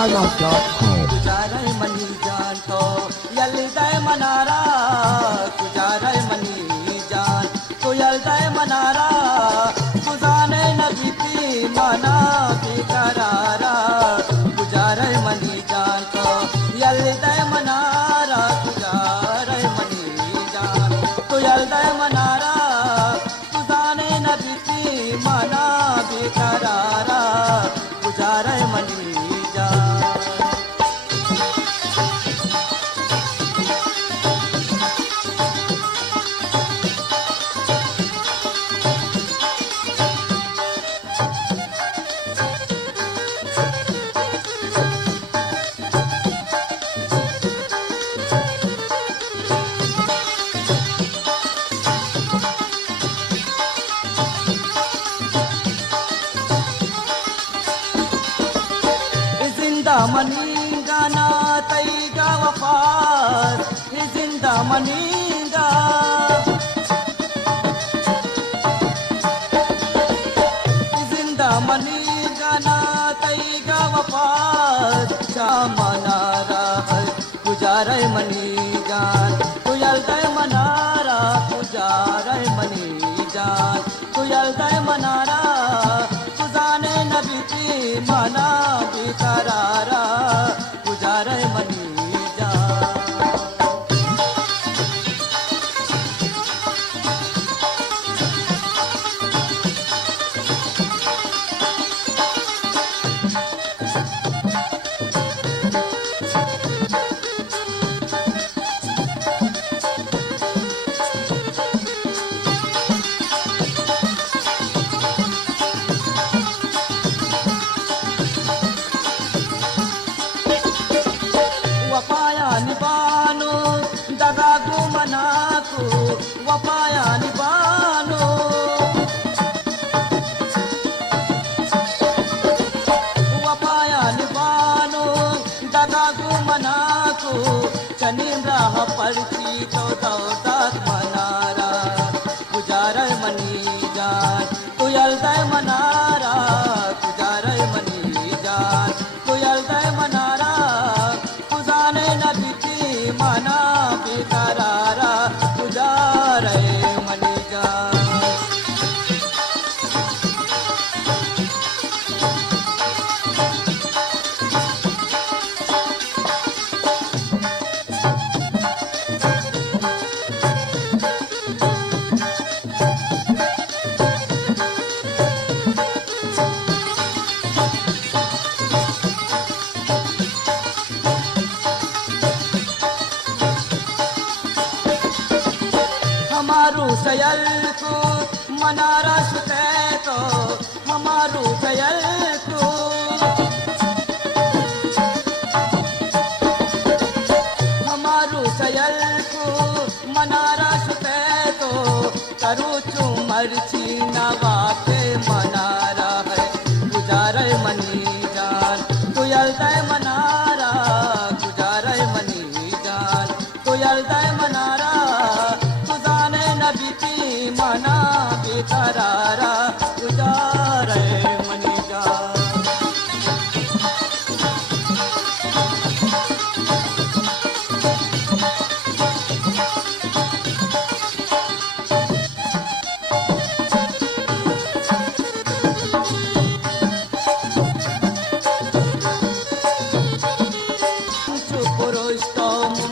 Ghana.com. Kujarai mani jaan ko yaldai manara. Kujarai mani jaan ko yaldai manara. Kuzane nabiti mana bikarara. Kujarai mani jaan ko yaldai manara. Kujarai mani jaan ko yaldai manara. Kuzane nabiti mana bikarara. Kujarai mani Maninga taiga wafat izinda maninga izinda maninga na taiga wafat chamanara pujarai manigan tuyaldai manara pujarai manigan tuyaldai manara tuzane nabiti mana bikarara pujarai mani nibano dagagu manaku wapaya nibano wapaya nibano dagagu manaku chanimra parchi to daudat manara pujarai mani jaan tuyaldai manara pujarai mani jaan tuyaldai manara kuzane nabiti mana bikarara pujarai mani jaan हमारू सयल को मनारा सुते तो हमारू सयल को हमारू सयल को मनारा सुते तो करू चुमर चीना वाके मनारा है गुजारे मनी जान तुयलदे मनारा गुजारे मनी जान तुयलदे Mannara nabiti mana bikarara pujarai mani jaan chupurush to